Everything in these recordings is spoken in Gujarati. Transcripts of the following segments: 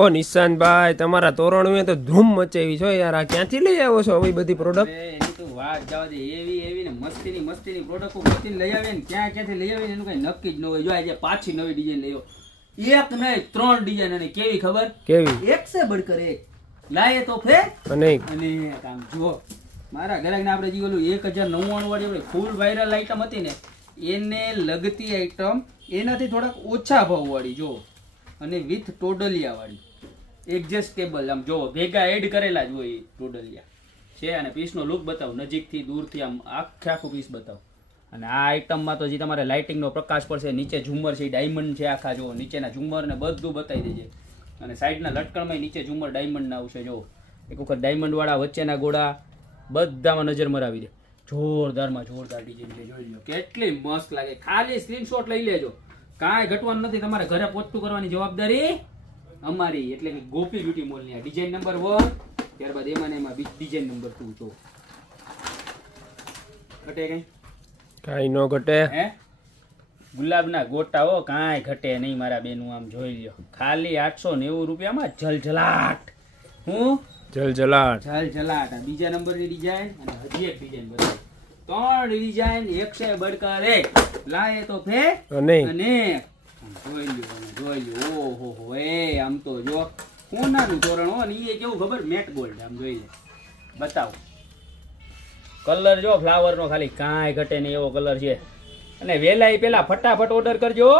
ઓ નિશાંતભાઈ તમારા તોરણુએ તો ધૂમ મચાવી છો યાર. આ ક્યાંથી લઈ આવ્યો છો આવી બધી પ્રોડક્ટ એની તો વાત જવા દે. એવી એવી ને મસ્તીની મસ્તીની પ્રોડક્ટ ગોતીને લઈ આવે ને ક્યાં ક્યાંથી લઈ આવે ને એનું કઈ નક્કી જ ન હોય. જો આજે પાછી નવી ડિઝાઇન લઈ એક નહીં ત્રણ ડિઝાઇન અને કેવી ખબર? કેવી? એક સે બડકર એક. લાયે તો ફે? અને અને કામ જો મારા ગ્રાહકને આપણે જે ઓલું એક હજાર નવ્વાણું વાળી આપણે ફૂલ વાયરલ આઈટમ હતી ને એને લગતી આઈટમ એનાથી થોડાક ઓછા ભાવ વાળી જો અને વિથ ટોડલિયાવાળી. એડજસ્ટેબલ આમ જો ભેગા એડ કરેલા જ હોય ટોડલિયા. છે અને પીસનો લુક બતાવો, નજીકથી દૂરથી આમ આખે આખું પીસ બતાવો. અને આ આઈટમમાં તો જે તમારે લાઇટિંગનો પ્રકાશ પડશે, નીચે ઝુમર છે ડાયમંડ છે આખા જો નીચેના ઝુમર ને બધું બતાવી દેજે. અને સાઈડના લટકણમાં નીચે ઝુમર ડાયમંડના આવશે જો એક વખત ડાયમંડવાળા વચ્ચેના ગોળા બધામાં નજર મરાવી દે. જોરદારમાં જોરદાર ડિઝાઇન છે, જોઈ લો કેટલી મસ્ત લાગે. ખાલી સ્ક્રીનશોટ લઈ લેજો. કાંઈ ઘટવાનું નથી તમારે ઘરે પહોંચતું કરવાની જવાબદારી અમારી. એટલે કે ગોપી બ્યુટી મોલની આ ડિઝાઇન નંબર વન ત્યારબાદ એમાં ને એમાં ડિઝાઇન નંબર ટુ જો. ઘટે કઈ? કાંઈ ન ઘટે. હે? ગુલાબના ગોટા હો કાંઈ ઘટે નહીં મારા બેનું આમ જોઈ લ્યો. ખાલી આઠસો નેવું રૂપિયામાં જલજલાટ. હું? જલજલાટ. જલજલાટ. આ બીજા નંબરની ડિઝાઇન અને હજી એક ડિઝાઇન બતાવી. ત્રણ ડિઝાઇન એકસે બડકર લાયે તો ફે અને અને જોઈ લ્યો જોઈ લ્યો ઓહો હો એ આમ તો જો. કોનાનું તોરણ હો ને એ કેવું ખબર? મેટ ગોલ્ડ આમ જોઈ લે. બતાવો. કલર જો ફ્લાવર નો ખાલી કાંઈ ઘટે નહીં એવો કલર છે. અને વેલાઈ પેલા ફટાફટ ઓર્ડર કરજો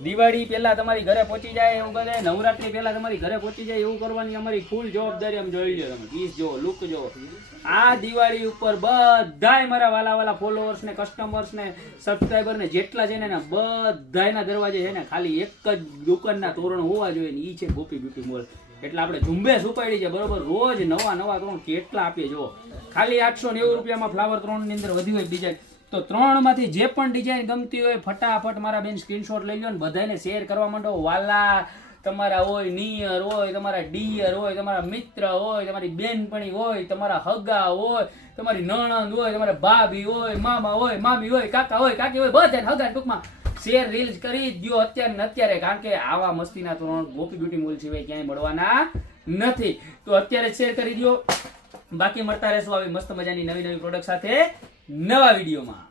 દિવાળી પેલા તમારી ઘરે પહોંચી જાય એવું કરે, નવરાત્રી પેલા તમારી ઘરે પહોંચી જાય એવું કરવાની અમારી ફૂલ જવાબદારી આમ જોઈ લો તમે ગીસ જો લુક જો આ દિવાળી ઉપર બધાય મારા વાલા વાલા ફોલોઅર્સ ને કસ્ટમર્સ ને સબસ્ક્રાઈબર ને જેટલા છે ને એના બધાયના દરવાજે છે ને ખાલી એક જ દુકાનના તોરણ હોવા જોઈએ ને ઈ છે ગોપી બ્યુટી મોલ એટલે આપણે ઝુંબેશ ઉપાડી છે, બરોબર? રોજ નવા નવા ત્રણ કેટલા આપીએ જો ખાલી આઠસો નેવું રૂપિયામાં ફ્લાવર ત્રણની અંદર વધી હોય ડિઝાઇન તો ત્રણમાંથી જે પણ ડિઝાઇન ગમતી હોય, ફટાફટ મારા બેન સ્ક્રીનશોટ લઈ લો ને બધાને શેર કરવા માંડો. વાલા, તમારા હોય નિયર હોય, તમારા ડિયર હોય, તમારા મિત્ર હોય, તમારી બેનપણી હોય, તમારા હગા હોય, તમારી નણંદ હોય, તમારા ભાભી હોય, મામા હોય, મામી હોય, કાકા હોય, કાકી હોય બધાને હગા ટૂંકમાં શેર રીલ્સ કરી દો અત્યારે અત્યારે. કારણ કે આવા મસ્તીના ત્રણ ગોપી બ્યુટી મોલ સિવાય ક્યાંય મળવાના નથી. તો અત્યારે શેર કરી દ્યો. બાકી મળતા રહેશું આવી મસ્ત મજાની નવી નવી પ્રોડક્ટ સાથે. નવા વિડીયોમાં.